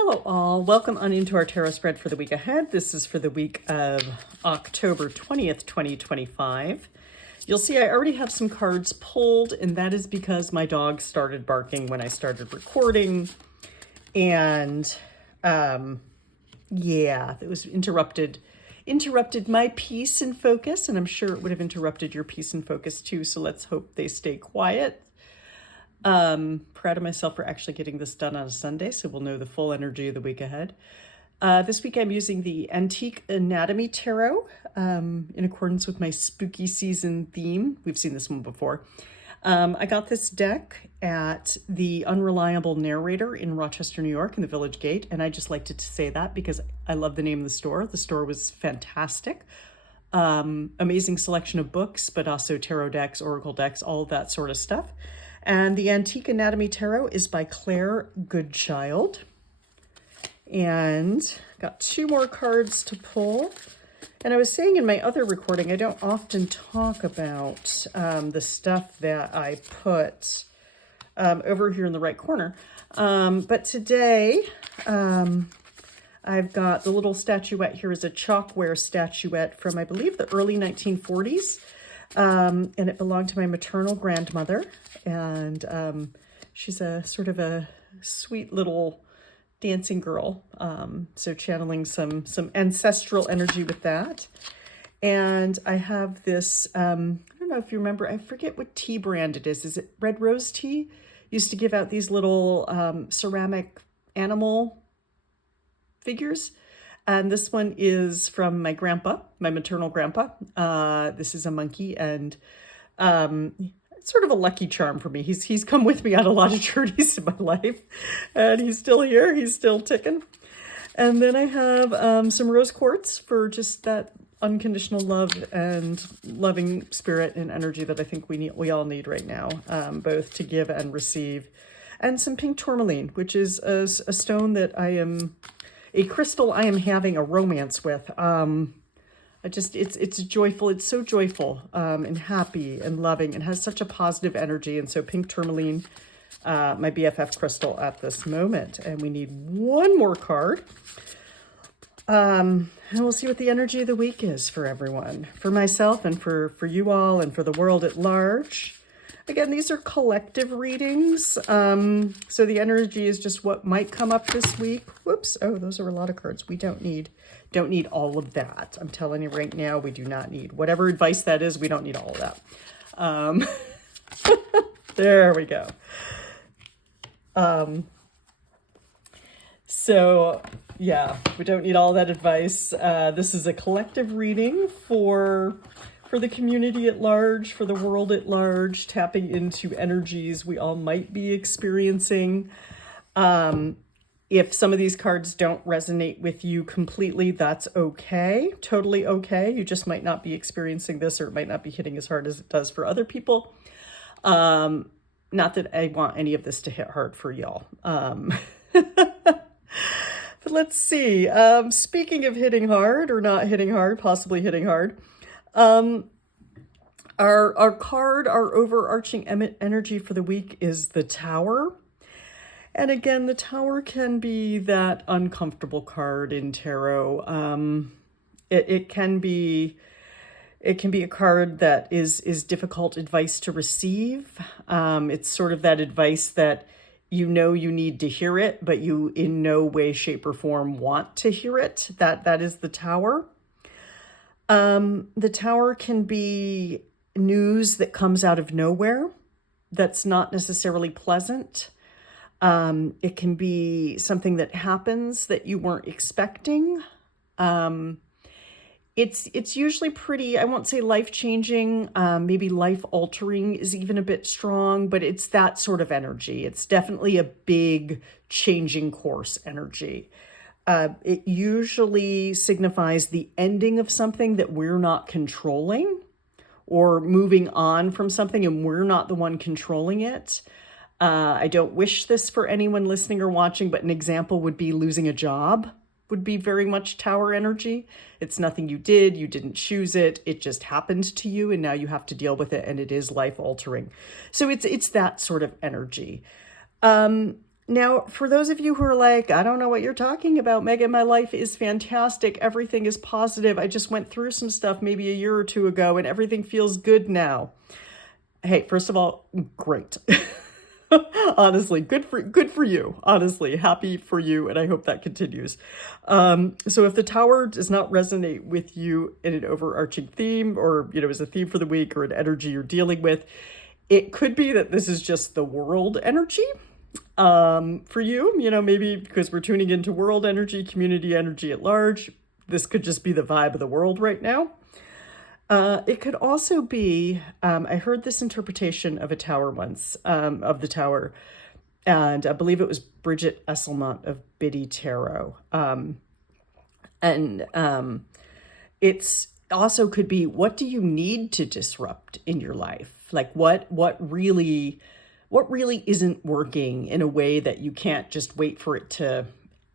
Hello all, welcome on into our tarot spread for the week ahead. This is for the week of October 20th, 2025. You'll see I already have some cards pulled, and that is because my dog started barking when I started recording. And yeah, it was interrupted my peace and focus, and I'm sure it would have interrupted your peace and focus too, so let's hope they stay quiet. Proud of myself for actually getting this done on a Sunday, so we'll know the full energy of the week ahead. This week I'm using the Antique Anatomy Tarot in accordance with my spooky season theme. We've seen this one before. I got this deck at the Unreliable Narrator in Rochester, New York in the Village Gate, and I just liked to say that because I love the name of the store. The store was fantastic. Amazing selection of books, but also tarot decks, oracle decks, all of that sort of stuff. And the Antique Anatomy Tarot is by Claire Goodchild. And got two more cards to pull. And I was saying in my other recording, I don't often talk about the stuff that I put over here in the right corner. But today, I've got the little statuette here is a chalkware statuette from, I believe, the early 1940s. And it belonged to my maternal grandmother, and she's a sort of a sweet little dancing girl, so channeling some ancestral energy with that. And I have this, I don't know if you remember, I forget what tea brand it is it Red Rose Tea? Used to give out these little ceramic animal figures. And this one is from my grandpa, my maternal grandpa. This is a monkey, and it's sort of a lucky charm for me. He's come with me on a lot of journeys in my life, and he's still here. He's still ticking. And then I have some rose quartz for just that unconditional love and loving spirit and energy that I think we all need right now, both to give and receive. And some pink tourmaline, which is a stone that a crystal I am having a romance with. It's joyful. It's so joyful and happy and loving and has such a positive energy. And so pink tourmaline, my BFF crystal at this moment. And we need one more card. And we'll see what the energy of the week is for everyone, for myself and for you all and for the world at large. Again, these are collective readings, so the energy is just what might come up this week. Whoops! Oh, those are a lot of cards. We don't need all of that. I'm telling you right now, we do not need whatever advice that is. We don't need all of that. There we go. So yeah, we don't need all that advice. This is a collective reading for the community at large, for the world at large, tapping into energies we all might be experiencing. If some of these cards don't resonate with you completely, that's okay. Totally okay. You just might not be experiencing this, or it might not be hitting as hard as it does for other people. Not that I want any of this to hit hard for y'all. But let's see. Speaking of hitting hard or not hitting hard, possibly hitting hard, our overarching energy for the week is the Tower. And again, the Tower can be that uncomfortable card in tarot. It can be a card that is difficult advice to receive. It's sort of that advice that you need to hear it, but you in no way, shape, or form want to hear it. That is the Tower. The Tower can be news that comes out of nowhere that's not necessarily pleasant. It can be something that happens that you weren't expecting. It's usually pretty, I won't say life-changing, maybe life-altering is even a bit strong, but it's that sort of energy. It's definitely a big changing course energy. It usually signifies the ending of something that we're not controlling, or moving on from something and we're not the one controlling it. I don't wish this for anyone listening or watching, but an example would be losing a job would be very much Tower energy. It's nothing you did, you didn't choose it, it just happened to you, and now you have to deal with it, and it is life altering. So it's that sort of energy. Now, for those of you who are like, I don't know what you're talking about, Megan, my life is fantastic. Everything is positive. I just went through some stuff maybe a year or two ago and everything feels good now. Hey, first of all, great. Honestly, good for you. Honestly, happy for you, and I hope that continues. So if the tower does not resonate with you in an overarching theme, or as a theme for the week, or an energy you're dealing with, it could be that this is just the world energy for you. Maybe because we're tuning into world energy, community energy at large. This could just be the vibe of the world right now. It could also be, I heard this interpretation of a tower once, of the tower, and I believe it was Bridget Esselmont of Biddy Tarot. And it's also could be, what do you need to disrupt in your life? Like what really isn't working in a way that you can't just wait for it to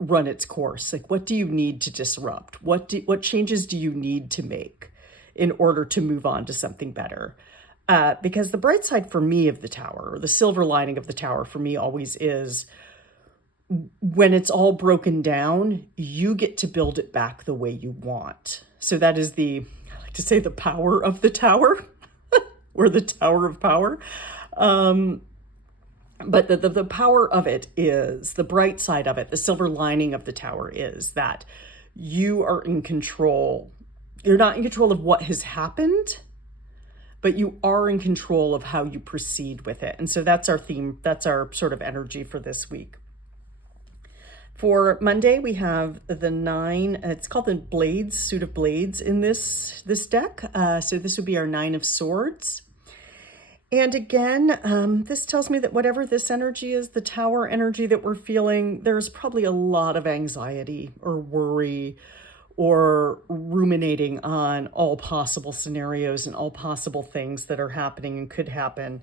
run its course? Like, what do you need to disrupt? What changes do you need to make in order to move on to something better? Because the bright side for me of the tower, or the silver lining of the tower for me always is, when it's all broken down, you get to build it back the way you want. So that is I like to say, the power of the tower, or the tower of power. But the power of it is, the bright side of it, the silver lining of the tower is that you are in control. You're not in control of what has happened, but you are in control of how you proceed with it. And so that's our theme. That's our sort of energy for this week. For Monday, we have the 9, it's called the Blades, Suit of Blades in this deck. So this would be our 9 of Swords. And again, this tells me that whatever this energy is, the tower energy that we're feeling, there's probably a lot of anxiety or worry or ruminating on all possible scenarios and all possible things that are happening and could happen.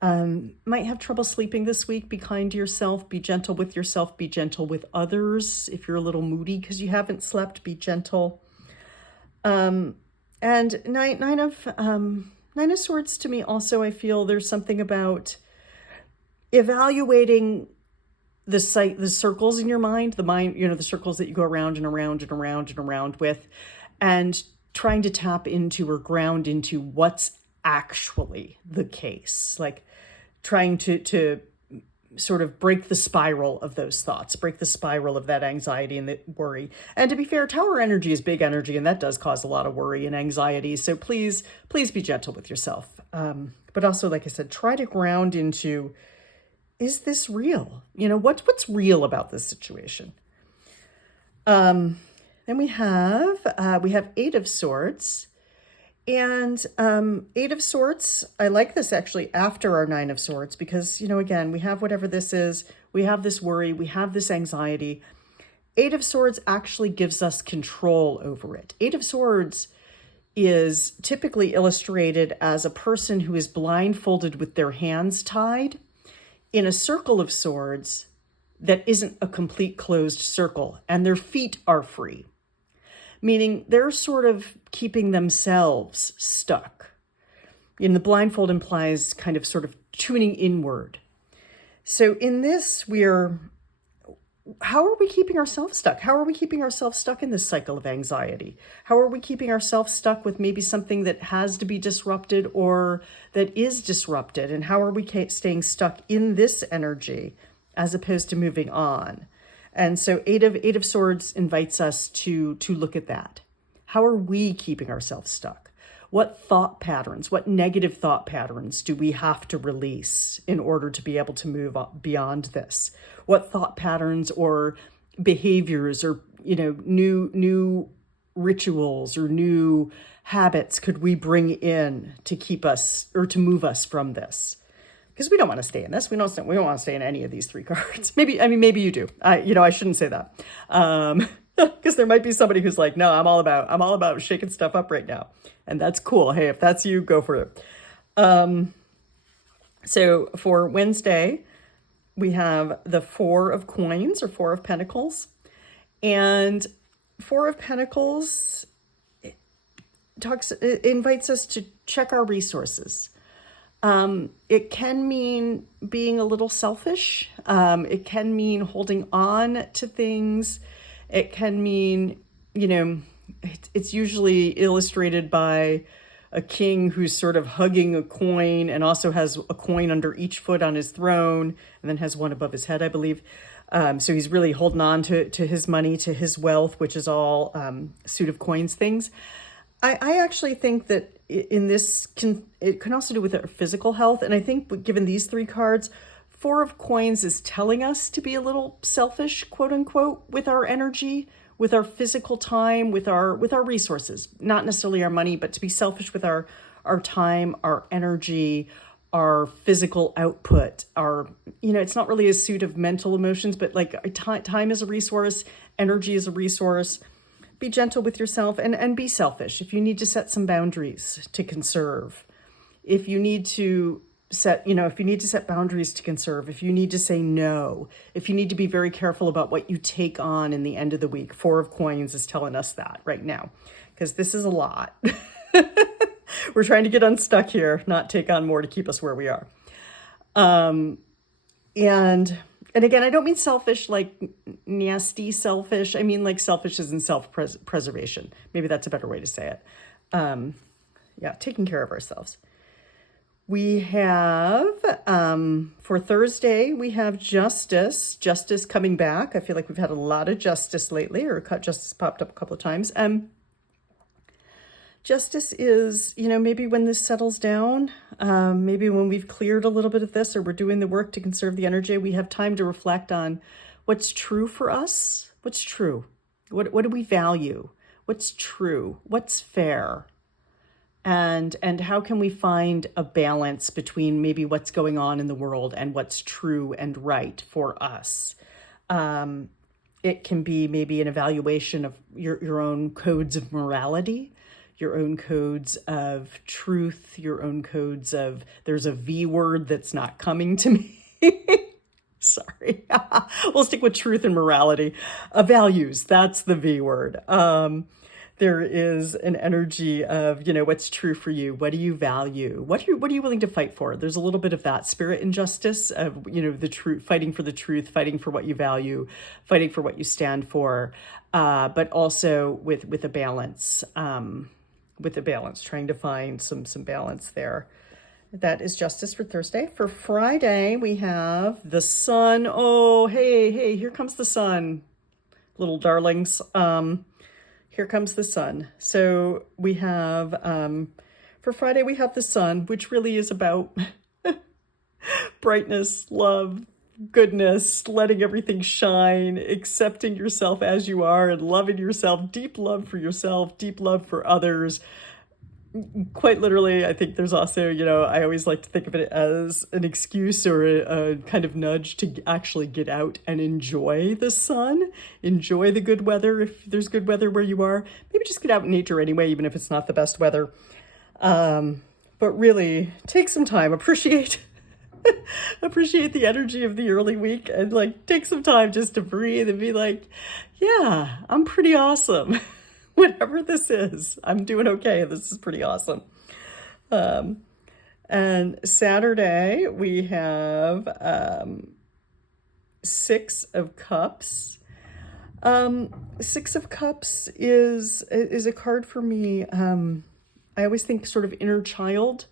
Might have trouble sleeping this week. Be kind to yourself, be gentle with yourself, be gentle with others. If you're a little moody because you haven't slept, be gentle. And nine of Swords to me also, I feel there's something about evaluating the circles in your mind, the circles that you go around and around and around and around with, and trying to tap into or ground into what's actually the case. Like trying to sort of break the spiral of those thoughts, break the spiral of that anxiety and the worry. And to be fair, tower energy is big energy, and that does cause a lot of worry and anxiety. So please be gentle with yourself. But also, like I said, try to ground into, is this real? What's real about this situation? Then we have 8 of Swords. And 8 of Swords, I like this actually after our 9 of Swords, because, again, we have whatever this is, we have this worry, we have this anxiety. 8 of Swords actually gives us control over it. 8 of Swords is typically illustrated as a person who is blindfolded with their hands tied in a circle of swords that isn't a complete closed circle, and their feet are free. Meaning they're sort of keeping themselves stuck. The blindfold implies kind of sort of tuning inward. So in this, how are we keeping ourselves stuck? How are we keeping ourselves stuck in this cycle of anxiety? How are we keeping ourselves stuck with maybe something that has to be disrupted or that is disrupted? And how are we staying stuck in this energy as opposed to moving on? And so 8 of Swords invites us to look at that. How are we keeping ourselves stuck? What thought patterns, what negative thought patterns do we have to release in order to be able to move beyond this? What thought patterns or behaviors or, new rituals or new habits could we bring in to keep us or to move us from this? Because we don't want to stay in this. We don't want to stay in any of these 3 cards. Maybe you do. I shouldn't say that. Because there might be somebody who's like, no, I'm all about shaking stuff up right now. And that's cool. Hey, if that's you, go for it. So for Wednesday, we have the 4 of Coins or 4 of Pentacles. And 4 of Pentacles it invites us to check our resources. It can mean being a little selfish. It can mean holding on to things. It can mean, it's usually illustrated by a king who's sort of hugging a coin and also has a coin under each foot on his throne and then has one above his head, I believe. So he's really holding on to his money, to his wealth, which is all suit of coins things. I actually think that in this it can also do with our physical health. And I think given these three cards, Four of Coins is telling us to be a little selfish, quote unquote, with our energy, with our physical time, with our resources, not necessarily our money, but to be selfish with our time, our energy, our physical output, it's not really a suit of mental emotions, but like time is a resource, energy is a resource. Be gentle with yourself and be selfish. If you need to set some boundaries to conserve, if you need to set boundaries to conserve, if you need to say no, if you need to be very careful about what you take on in the end of the week. Four of Coins is telling us that right now, because this is a lot. We're trying to get unstuck here, not take on more to keep us where we are. And again, I don't mean selfish, like nasty selfish. I mean like selfish as in self-preservation. Maybe that's a better way to say it. Taking care of ourselves. We have, for Thursday, we have Justice coming back. I feel like we've had a lot of Justice lately, or Justice popped up a couple of times. Justice is, maybe when this settles down, maybe when we've cleared a little bit of this, or we're doing the work to conserve the energy, we have time to reflect on what's true for us. What's true? What do we value? What's true? What's fair? And how can we find a balance between maybe what's going on in the world and what's true and right for us? It can be maybe an evaluation of your own codes of morality, your own codes of truth, your own codes of, there's a V word that's not coming to me. Sorry. We'll stick with truth and morality. Values, that's the V word. There is an energy of, what's true for you? What do you value? What are you willing to fight for? There's a little bit of that spirit in Justice of, the truth, fighting for the truth, fighting for what you value, fighting for what you stand for, but also with a balance, trying to find some balance there. That is Justice for Thursday. For Friday, we have the Sun. Oh, hey, here comes the Sun, little darlings. Here comes the Sun. So we have, for Friday, we have the Sun, which really is about brightness, love, goodness, letting everything shine, accepting yourself as you are and loving yourself, deep love for yourself, deep love for others. Quite literally, I think there's also, I always like to think of it as an excuse or a kind of nudge to actually get out and enjoy the sun, enjoy the good weather. If there's good weather where you are, maybe just get out in nature anyway, even if it's not the best weather. But really take some time, appreciate the energy of the early week, and take some time just to breathe and be like, yeah, I'm pretty awesome. Whatever this is, I'm doing okay. This is pretty awesome. And Saturday, we have Six of Cups. Six of Cups is a card for me. I always think sort of inner child.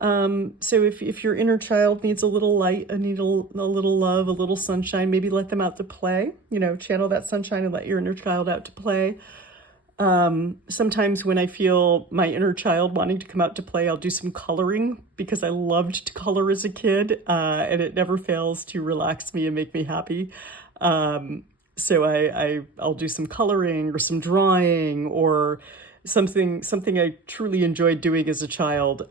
So if your inner child needs a little light, a little love, a little sunshine, maybe let them out to play. Channel that sunshine and let your inner child out to play. Sometimes when I feel my inner child wanting to come out to play, I'll do some coloring because I loved to color as a kid, and it never fails to relax me and make me happy. So I'll do some coloring or some drawing or something I truly enjoyed doing as a child.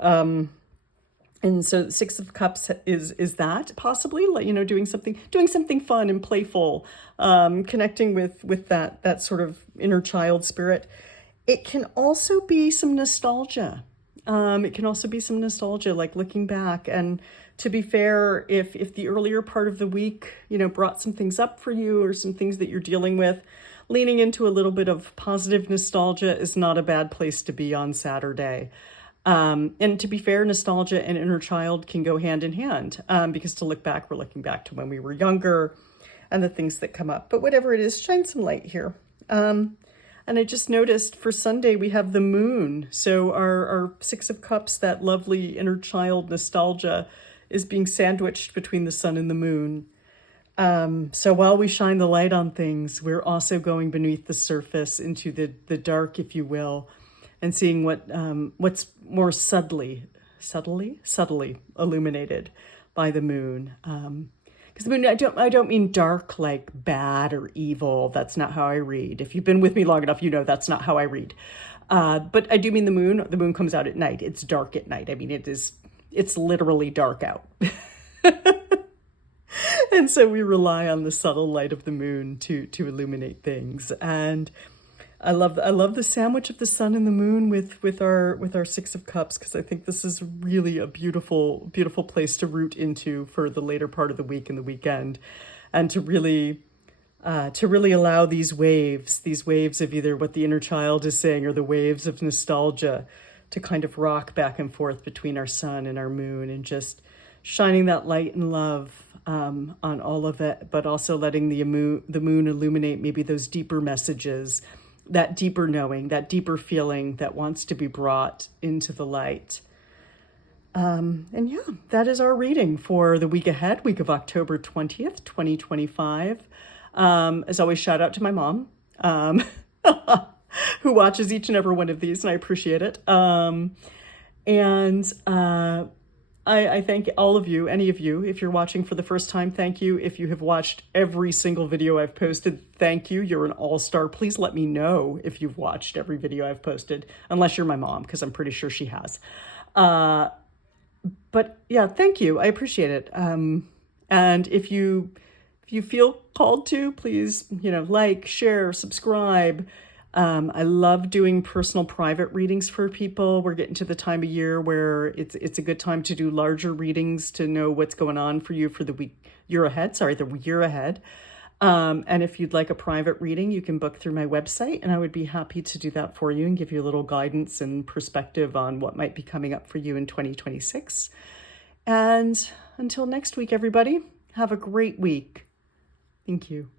And so Six of Cups is that possibly, doing something fun and playful, connecting with that sort of inner child spirit. It can also be some nostalgia. Like looking back. And to be fair, if the earlier part of the week, brought some things up for you or some things that you're dealing with, leaning into a little bit of positive nostalgia is not a bad place to be on Saturday. And to be fair, nostalgia and inner child can go hand in hand, because to look back, we're looking back to when we were younger and the things that come up. But whatever it is, shine some light here. And I just noticed for Sunday, we have the moon. So our Six of Cups, that lovely inner child nostalgia, is being sandwiched between the sun and the moon. So while we shine the light on things, we're also going beneath the surface into the dark, if you will, and seeing what's more subtly illuminated by the moon. Because the moon, I don't mean dark like bad or evil. That's not how I read. If you've been with me long enough, you know that's not how I read. But I do mean the moon. The moon comes out at night. It's dark at night. I mean, it's literally dark out. And so we rely on the subtle light of the moon to illuminate things. And I love the sandwich of the sun and the moon with our Six of Cups, because I think this is really a beautiful place to root into for the later part of the week and the weekend, and to really allow these waves of either what the inner child is saying or the waves of nostalgia to kind of rock back and forth between our sun and our moon, and just shining that light and love on all of it, but also letting the moon illuminate maybe those deeper messages, that deeper knowing, that deeper feeling that wants to be brought into the light. And yeah, that is our reading for the week ahead, week of October 20th, 2025. As always, shout out to my mom, who watches each and every one of these, and I appreciate it. I thank all of you, any of you. If you're watching for the first time, thank you. If you have watched every single video I've posted, thank you. You're an all-star. Please let me know if you've watched every video I've posted, unless you're my mom, because I'm pretty sure she has. But yeah, thank you. I appreciate it. And if you feel called to, please, like, share, subscribe. I love doing personal private readings for people. We're getting to the time of year where it's a good time to do larger readings to know what's going on for you for the year ahead. And if you'd like a private reading, you can book through my website, and I would be happy to do that for you and give you a little guidance and perspective on what might be coming up for you in 2026. And until next week, everybody, have a great week. Thank you.